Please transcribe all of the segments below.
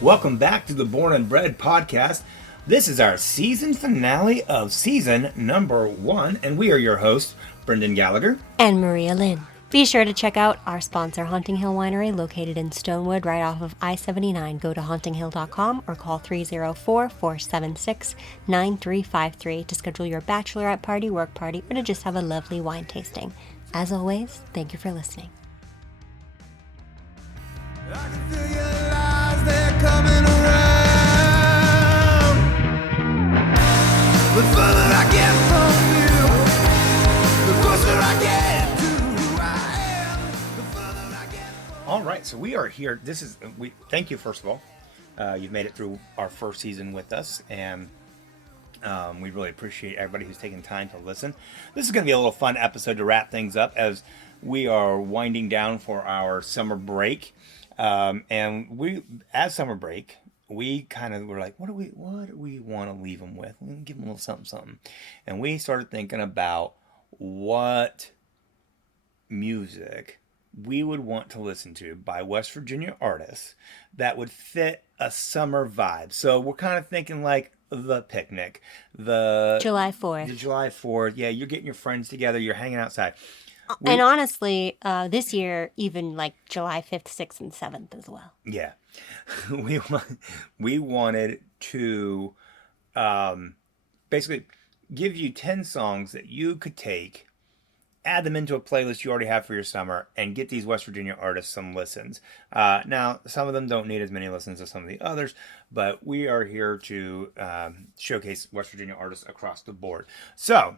Welcome back to the Born and Bred podcast. This is our season finale of season number 1, and we are your hosts, Brendan Gallagher and Maria Lynn. Be sure to check out our sponsor, Haunting Hill Winery, located in Stonewood, right off of I-79. Go to hauntinghill.com or call 304-476-9353 to schedule your bachelorette party, work party, or to just have a lovely wine tasting. As always, thank you for listening. I can feel your lies, they're coming around. The further I get from you, the closer I get to who I am. The further I get from All right, so we are here. Thank you, first of all. You've made it through our first season with us, and we really appreciate everybody who's taken time to listen. This is going to be a little fun episode to wrap things up as we are winding down for our summer break. As summer break, we kind of were like, what do we want to leave them with? We give them a little something. And we started thinking about what music we would want to listen to by West Virginia artists that would fit a summer vibe. So we're kind of thinking like the picnic, the July 4th. The July 4th. Yeah, you're getting your friends together, you're hanging outside. And honestly, this year, even like July 5th, 6th, and 7th as well. Yeah. We wanted to basically give you 10 songs that you could take, add them into a playlist you already have for your summer, and get these West Virginia artists some listens. Now, some of them don't need as many listens as some of the others, but we are here to showcase West Virginia artists across the board. So,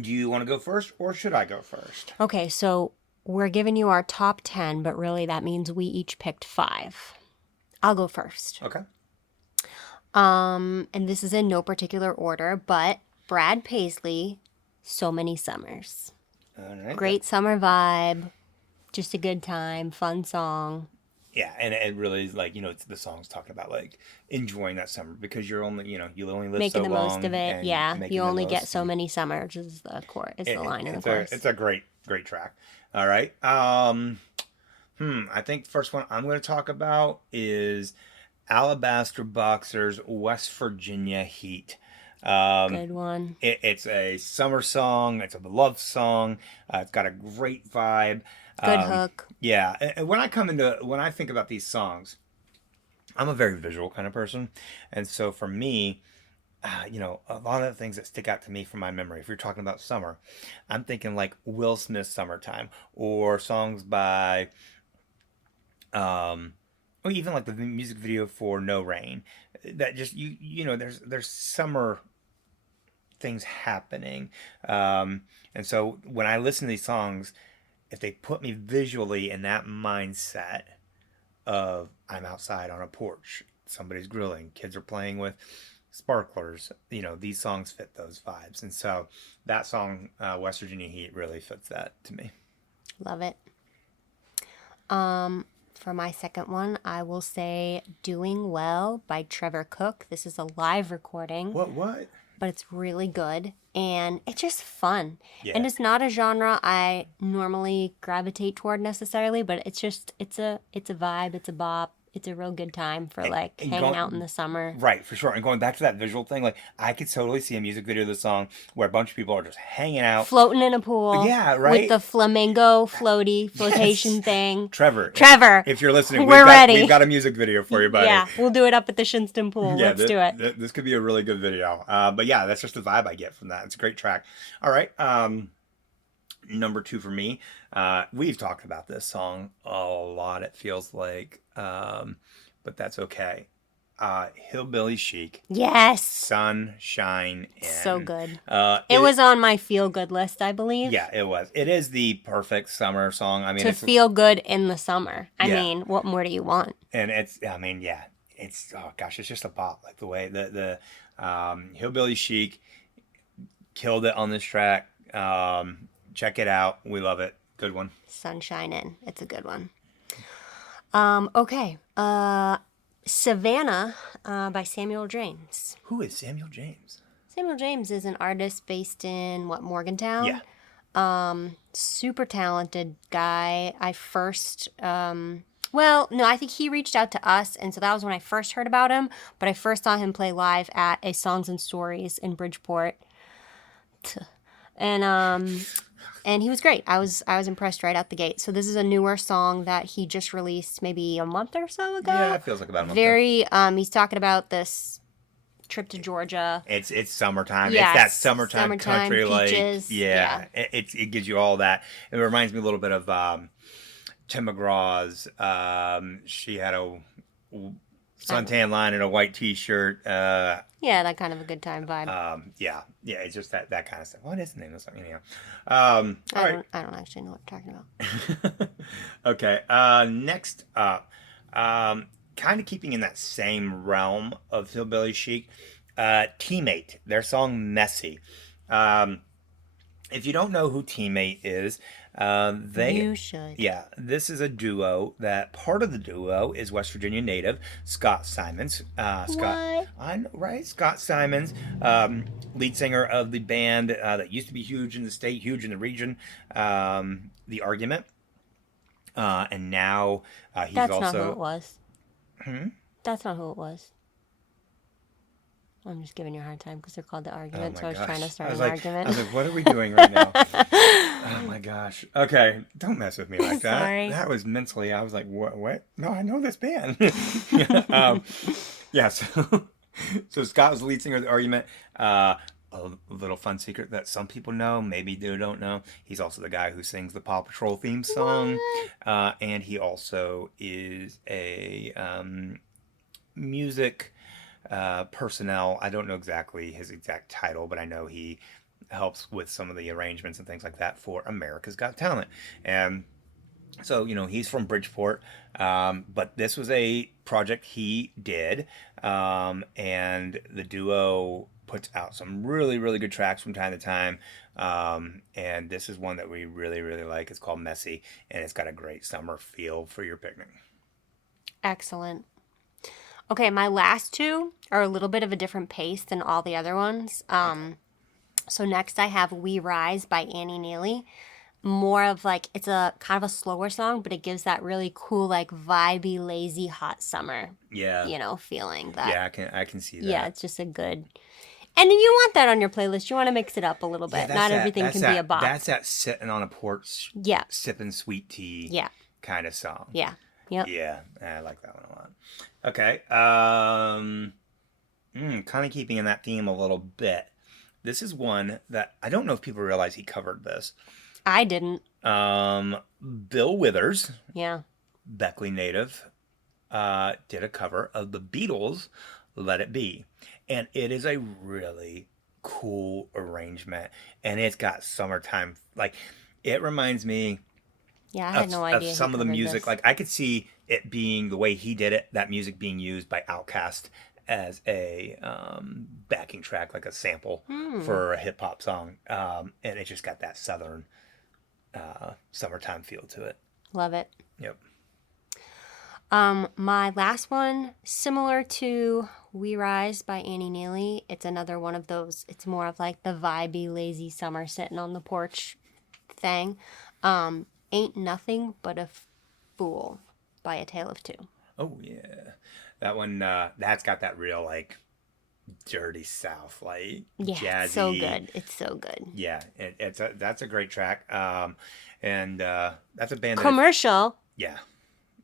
do you want to go first, or should I go first? Okay, so we're giving you our top 10, but really that means we each picked 5. I'll go first. Okay. And this is in no particular order, but Brad Paisley, So Many Summers. All right. Great summer vibe, just a good time, fun song. Yeah, and it really is like, it's the song's talking about like enjoying that summer because you're only, you only live making so the long. Most of it, yeah. Making You the only most. get so many summers is the line in the chorus. It's a great track. All right. I think the first one I'm going to talk about is Alabaster Boxer's West Virginia Heat. Good one. It's a summer song. It's a love song. It's got a great vibe. Good hook. Yeah. And when I think about these songs, I'm a very visual kind of person. And so for me, a lot of the things that stick out to me from my memory, if you're talking about summer, I'm thinking like Will Smith's Summertime or songs by, or even like the music video for No Rain. That just, there's summer things happening. And so when I listen to these songs, if they put me visually in that mindset of I'm outside on a porch, somebody's grilling, kids are playing with sparklers, these songs fit those vibes. And so that song, West Virginia Heat, really fits that to me. Love it. For my second one, I will say Doing Well by Trevor Cook. This is a live recording. What? But it's really good, and it's just fun. Yeah. And it's not a genre I normally gravitate toward necessarily, but it's a vibe, it's a bop. It's a real good time for hanging out in the summer. Right, for sure. And going back to that visual thing, like I could totally see a music video of the song where a bunch of people are just hanging out. Floating in a pool. Yeah, right. With the flamingo flotation thing. Trevor. If you're listening, we're ready. We've got a music video for you, buddy. Yeah, we'll do it up at the Shinston pool. Yeah, Let's do it. This could be a really good video. But yeah, that's just the vibe I get from that. It's a great track. All right. Number 2 for me. We've talked about this song a lot, it feels like. But that's okay. Hillbilly Chic. Yes. Sunshine In. So good. It was on my feel-good list, I believe. Yeah, it was. It is the perfect summer song. I mean, to feel good in the summer. I mean, what more do you want? And it's oh gosh, it's just a bop. Like the way the Hillbilly Chic killed it on this track. Check it out. We love it. Good one. Sunshine In. It's a good one. Okay. Savannah by Samuel James. Who is Samuel James? Samuel James is an artist based in, Morgantown? Yeah. Super talented guy. I first Well, no, I think he reached out to us, and so that was when I first heard about him. But I first saw him play live at a Songs and Stories in Bridgeport, and he was great. I was impressed right out the gate. So this is a newer song that he just released maybe a month or so ago. Yeah, it feels like about a month ago. Very he's talking about this trip to Georgia. It's summertime. Yes, It's that summertime country, peaches, like yeah. It gives you all that. It reminds me a little bit of Tim McGraw's. She had a suntan line and a white T-shirt. Yeah, that kind of a good time vibe. Yeah, it's just that kind of stuff. What is the name of the song? Anyhow, I don't actually know what you're talking about. Okay. Next up, kind of keeping in that same realm of hillbilly chic, Teammate. Their song "Messy." If you don't know who Teammate is, You should. yeah, this is a duo that part of the duo is West Virginia native Scott Simons. What? I know, right? Scott Simons, lead singer of the band that used to be huge in the state, huge in the region, The Argument. And now he's That's also. not who it was. Hmm? That's not who it was. I'm just giving you a hard time because they're called The Argument, so I was trying to start an argument. I was like, what are we doing right now? Oh my gosh. Okay, don't mess with me like that. Sorry. That was mentally, I was like, what? No, I know this band. Yeah, so Scott was the lead singer of The Argument. A little fun secret that some people know, maybe they don't know. He's also the guy who sings the Paw Patrol theme song. And he also is a music personnel. I don't know exactly his exact title, but I know he helps with some of the arrangements and things like that for America's Got Talent. And so, he's from Bridgeport, but this was a project he did, and the duo puts out some really, really good tracks from time to time, and this is one that we really, really like. It's called Messy, and it's got a great summer feel for your picnic. Excellent. Okay, my last two are a little bit of a different pace than all the other ones. So next I have We Rise by Annie Neely. More of like, it's a kind of a slower song, but it gives that really cool, like vibey, lazy, hot summer, Yeah. feeling that. Yeah, I can see that. Yeah, it's just a good. And you want that on your playlist. You want to mix it up a little bit. Yeah, Not everything can be a bop. That's that sitting on a porch, Yeah. sipping sweet tea, Yeah. kind of song. Yeah. Yep. Yeah, I like that one a lot. Okay, kind of keeping in that theme a little bit. This is one that I don't know if people realize he covered this. I didn't. Bill Withers, Yeah. Beckley native, did a cover of the Beatles' "Let It Be," and it is a really cool arrangement, and it's got summertime. Like, it reminds me Yeah, I had no idea. of some of the covered music. this. Like, I could see it being the way he did it, that music being used by Outkast as a backing track, like a sample for a hip hop song, and it just got that southern summertime feel to it. Love it. Yep. My last one, similar to We Rise by Annie Neely. It's another one of those. It's more of like the vibey, lazy summer sitting on the porch thing. Ain't Nothing But a Fool by A Tale of Two. Oh yeah, that one. That's got that real like dirty South, like Yeah, jazzy. it's so good. It's so good. Yeah, that's a great track. And that's a band. Commercial. Yeah,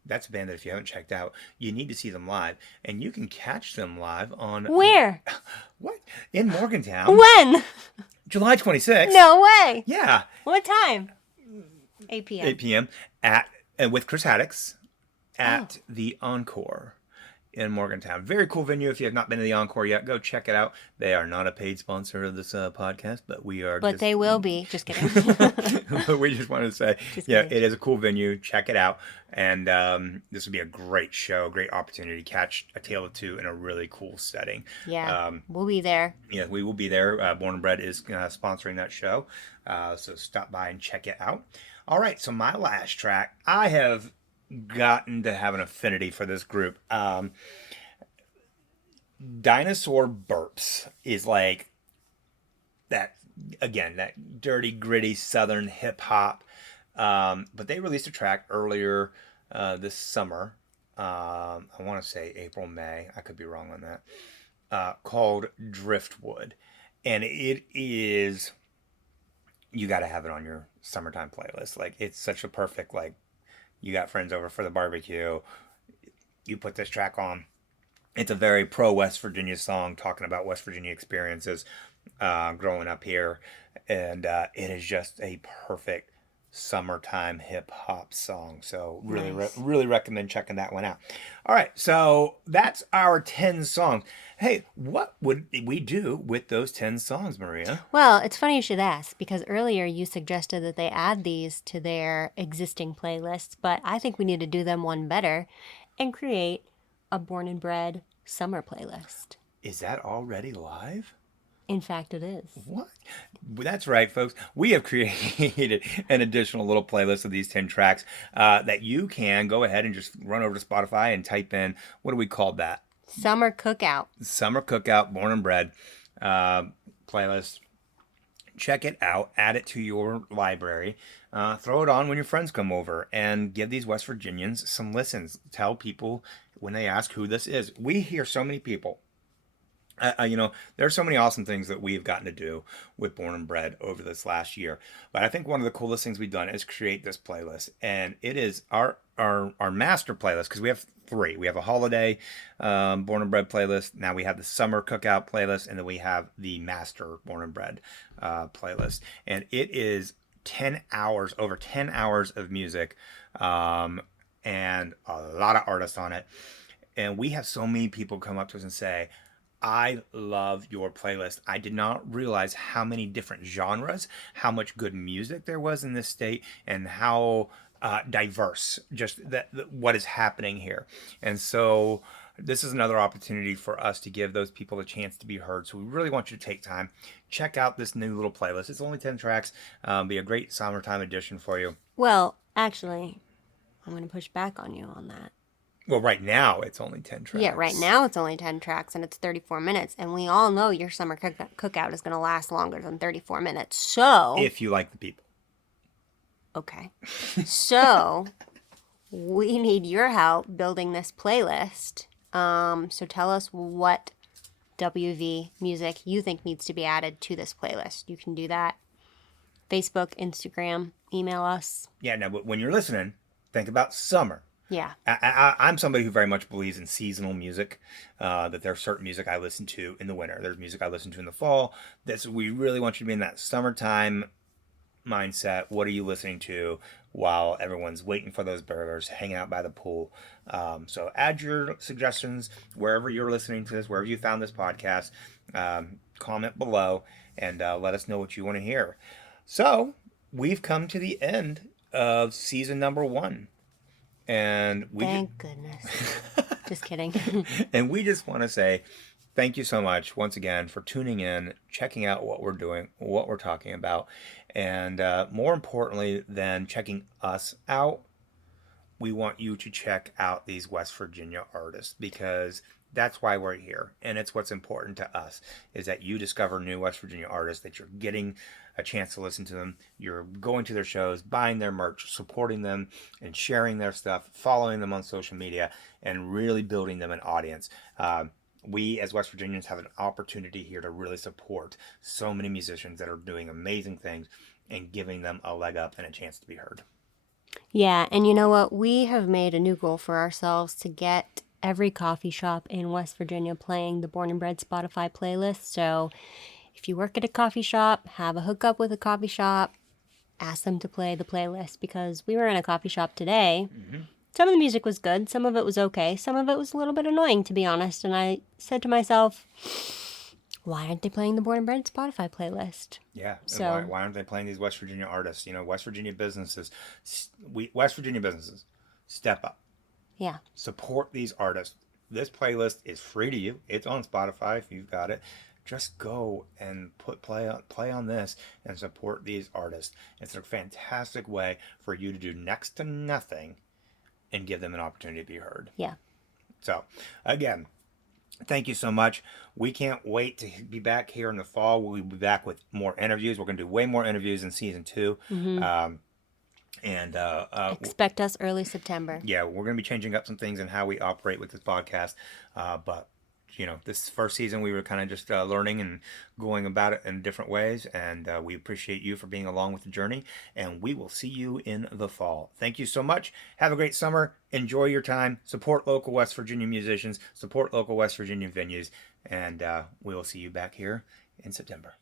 that's a band that if you haven't checked out, you need to see them live, and you can catch them live on Where? what in Morgantown, When? July 26th. No way. Yeah, What time? 8 p.m. 8 p.m. and with Chris Haddix at the Encore in Morgantown. Very cool venue. If you have not been to the Encore yet, go check it out. They are not a paid sponsor of this podcast, but we are. But they will be. Just kidding. We just wanted to say, kidding. it is a cool venue. Check it out. And this would be a great show, great opportunity to catch A Tale of Two in a really cool setting. Yeah, we'll be there. Yeah, we will be there. Born and Bred is sponsoring that show. So stop by and check it out. All right, so my last track, I have gotten to have an affinity for this group. Dinosaur Burps is like that, again, that dirty, gritty Southern hip hop. But they released a track earlier this summer. I want to say April, May. I could be wrong on that. Called Driftwood, and it is, you got to have it on your summertime playlist. Like, it's such a perfect, like, you got friends over for the barbecue, you put this track on. It's a very pro West Virginia song talking about West Virginia experiences growing up here, and it is just a perfect summertime hip hop song. So really, Nice. really recommend checking that one out. All right, so that's our 10 songs. Hey, what would we do with those 10 songs, Maria? Well, it's funny you should ask because earlier you suggested that they add these to their existing playlists, but I think we need to do them one better and create a Born and Bred summer playlist. Is that already live? In fact, it is. What? That's right, folks. We have created an additional little playlist of these 10 tracks that you can go ahead and just run over to Spotify and type in, what do we call that? Summer Cookout. Summer Cookout, Born and Bred playlist. Check it out. Add it to your library. Throw it on when your friends come over and give these West Virginians some listens. Tell people when they ask who this is. We hear so many people. There are so many awesome things that we've gotten to do with Born and Bred over this last year. But I think one of the coolest things we've done is create this playlist. And it is our master playlist, because we have three. We have a holiday Born and Bred playlist. Now we have the summer cookout playlist. And then we have the master Born and Bred playlist. And it is 10 hours, over 10 hours of music, and a lot of artists on it. And we have so many people come up to us and say, I love your playlist. I did not realize how many different genres, how much good music there was in this state, and how diverse just what is happening here. And so this is another opportunity for us to give those people a chance to be heard. So we really want you to take time, check out this new little playlist. It's only 10 tracks. Be a great summertime edition for you. Well, actually, I'm going to push back on you on that. Well, right now it's only 10 tracks. Yeah, right now it's only 10 tracks and it's 34 minutes. And we all know your summer cookout is going to last longer than 34 minutes. So, If you like the people. okay. So, we need your help building this playlist. So tell us what WV music you think needs to be added to this playlist. You can do that. Facebook, Instagram, email us. Yeah, no, but when you're listening, think about summer. Yeah. I'm somebody who very much believes in seasonal music, that there's certain music I listen to in the winter. There's music I listen to in the fall. We really want you to be in that summertime mindset. What are you listening to while everyone's waiting for those burgers, hanging out by the pool? So add your suggestions wherever you're listening to this, wherever you found this podcast. Comment below and let us know what you want to hear. So we've come to the end of season number 1. And Thank goodness. Just kidding. And we just want to say thank you so much once again for tuning in, checking out what we're doing, what we're talking about. And more importantly than checking us out, we want you to check out these West Virginia artists, because that's why we're here. And it's what's important to us, is that you discover new West Virginia artists, that you're getting a chance to listen to them. You're going to their shows, buying their merch, supporting them, and sharing their stuff, following them on social media, and really building them an audience. We as West Virginians have an opportunity here to really support so many musicians that are doing amazing things and giving them a leg up and a chance to be heard. Yeah, and you know what? We have made a new goal for ourselves to get every coffee shop in West Virginia playing the Born and Bred Spotify playlist. So if you work at a coffee shop, have a hookup with a coffee shop, ask them to play the playlist, because we were in a coffee shop today. Mm-hmm. Some of the music was good. Some of it was okay. Some of it was a little bit annoying, to be honest. And I said to myself, why aren't they playing the Born and Bred Spotify playlist? Yeah. So why aren't they playing these West Virginia artists? West Virginia businesses, step up. Yeah. Support these artists. This playlist is free to you. It's on Spotify if you've got it. Just go and play on this and support these artists. It's a fantastic way for you to do next to nothing and give them an opportunity to be heard. Yeah. So, again, thank you so much. We can't wait to be back here in the fall. We'll be back with more interviews. We're going to do way more interviews in season 2. Mm-hmm. And Expect us early September. yeah, we're going to be changing up some things in how we operate with this podcast. But this first season we were kind of just learning and going about it in different ways. And we appreciate you for being along with the journey. And we will see you in the fall. Thank you so much. Have a great summer. Enjoy your time. Support local West Virginia musicians. Support local West Virginia venues. And we will see you back here in September.